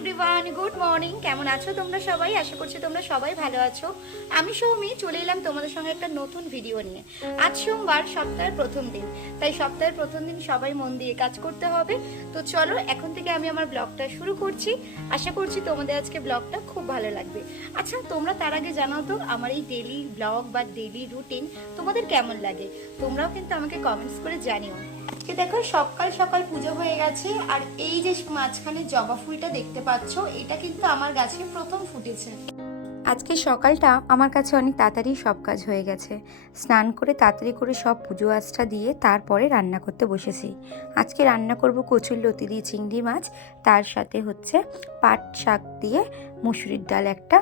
Everyone, good morning. কেমন আছো তোমরা সবাই? আশা করছি তোমরা সবাই ভালো আছো। আমি সৌমি চলে এলাম তোমাদের সঙ্গে একটা নতুন ভিডিও নিয়ে। আজ সোমবার, সপ্তাহের প্রথম দিন, তাই সপ্তাহের প্রথম দিন সবাই মন দিয়ে কাজ করতে হবে। তো চলো এখন থেকে আমি আমার ব্লগটা শুরু করছি। আশা করছি তোমাদের আজকে ব্লগটা খুব ভালো লাগবে। আচ্ছা, তোমরা তার আগে জানাও তো আমার এই ডেইলি ব্লগ বা ডেইলি রুটিন তোমাদের কেমন লাগে। তোমরাও কিন্তু আমাকে কমেন্টস করে জানিও। আজকে দেখো সকাল সকাল পুজো হয়ে গেছে, আর এই যে মাঝখানে জবা ফুলটা দেখতে পাচ্ছ, এটা কিন্তু আমার গাছে প্রথম ফুটেছে। আজকে সকালটা আমার কাছে অনেক তাড়াতাড়ি সব কাজ হয়ে গেছে। স্নান করে তাড়াতাড়ি করে সব পুজো আচটা দিয়ে তারপরে রান্না করতে বসেছি। আজকে রান্না করব কচুরলতি দিয়ে চিংড়ি মাছ, তার সাথে হচ্ছে পাট শাক দিয়ে মুসুরির ডাল, একটা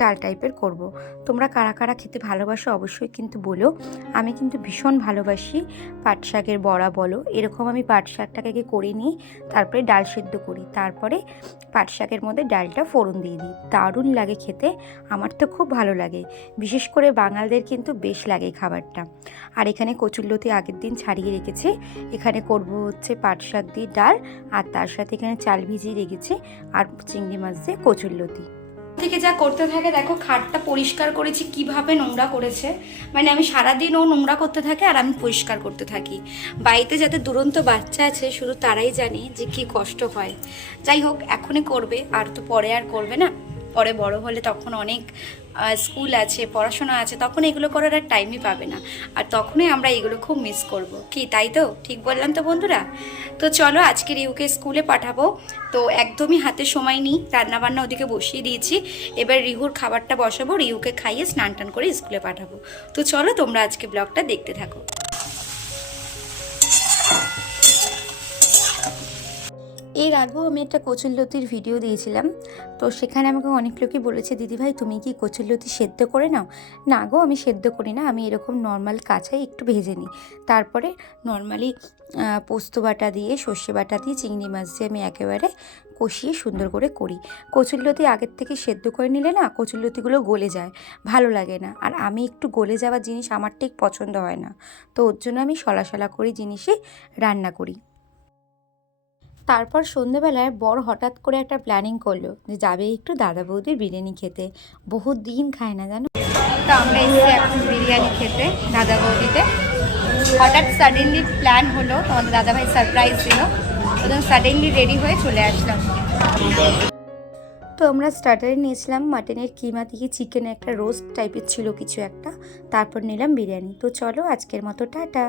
ডাল টাইপের করব। তোমরা কারা কারা খেতে ভালোবাসো অবশ্যই কিন্তু বলো। আমি কিন্তু ভীষণ ভালোবাসি পাট শাকের বড়া বলো, এরকম আমি পাট শাকটাকে করে নিই, তারপরে ডাল সেদ্ধ করি, তারপরে পাট শাকের মধ্যে ডালটা ফোড়ন দিয়ে দিই। দারুণ লাগে খেতে, আমার তো খুব ভালো লাগে। বিশেষ করে বাঙালদের কিন্তু বেশ লাগে খাবারটা। আর এখানে কচুরলতি আগের দিন ছাড়িয়ে রেখেছি। এখানে করব হচ্ছে পাট শাক দিয়ে ডাল, আর তার সাথে এখানে চাল ভিজিয়ে রেখেছি, আর চিংড়ি মাছ দিয়ে কচুরলতি থেকে যা করতে থাকে। দেখো খাটটা পরিষ্কার করেছি, কিভাবে নোংরা করেছে। মানে আমি সারাদিন ও নোংরা করতে থাকে আর আমি পরিষ্কার করতে থাকি। বাড়িতে যাতে দুরন্ত বাচ্চা আছে শুধু তারাই জানে যে কি কষ্ট হয়। যাই হোক, এখনই করবে, আর তো পরে আর করবে না। পরে বড় হলে তখন অনেক স্কুল আছে, পড়াশোনা আছে, তখন এগুলো করার আর টাইমই পাবে না, আর তখনই আমরা এগুলো খুব মিস করব। কি তাই তো? ঠিক বললাম তো বন্ধুরা? তো চলো আজকে রিউকে স্কুলে পাঠাবো। তো একদমই হাতে সময় নেই, রান্নাবান্না ওদিকে বসিয়ে দিয়েছি। এবার রিহুর খাবারটা বসাবো, রিউকে খাইয়ে স্নান টান করে স্কুলে পাঠাবো। তো চলো তোমরা আজকে ব্লগটা দেখতে থাকো। এর আগেও আমি একটা কচুরলতির ভিডিও দিয়েছিলাম, তো সেখানে আমাকে অনেক লোকই বলেছে, দিদিভাই তুমি কি কচুরলতি সেদ্ধ করে নাও? না গো, আমি সেদ্ধ করি না, আমি এরকম নর্মাল কাঁচাই একটু ভেজে নিই, তারপরে নর্মালি পোস্ত বাটা দিয়ে, সর্ষে বাটা দিয়ে, চিংড়ি মাছ দিয়ে আমি একেবারে কষিয়ে সুন্দর করে করি। কচুরলতি আগের থেকে সেদ্ধ করে নিলে না কচুরলতিগুলো গলে যায়, ভালো লাগে না। আর আমি একটু গলে যাওয়া জিনিস আমার ঠিক পছন্দ হয় না, তো ওর জন্য আমি সলা সলা করে জিনিসই রান্না করি। তারপর সন্ধেবেলায় বর হঠাৎ করে একটা প্ল্যানিং করলো যে যাবে একটু দাদা বৌদির বিরিয়ানি খেতে। বহুত দিন খায় না জানো। তো আমরা এসে এখন বিরিয়ানি খেতে দাদা বৌদিতে। হঠাৎ সাডেনলি প্ল্যান হলো, তোমাদের দাদাভাই সারপ্রাইজ দিল, ওদের সাডেনলি রেডি হয়ে চলে আসলাম। তো আমরা স্টার্টারে নিয়েছিলাম মাটনের কিমা থেকে চিকেনের একটা রোস্ট টাইপের ছিল কিছু একটা, তারপর নিলাম বিরিয়ানি। তো চলো আজকের মতো টাটা।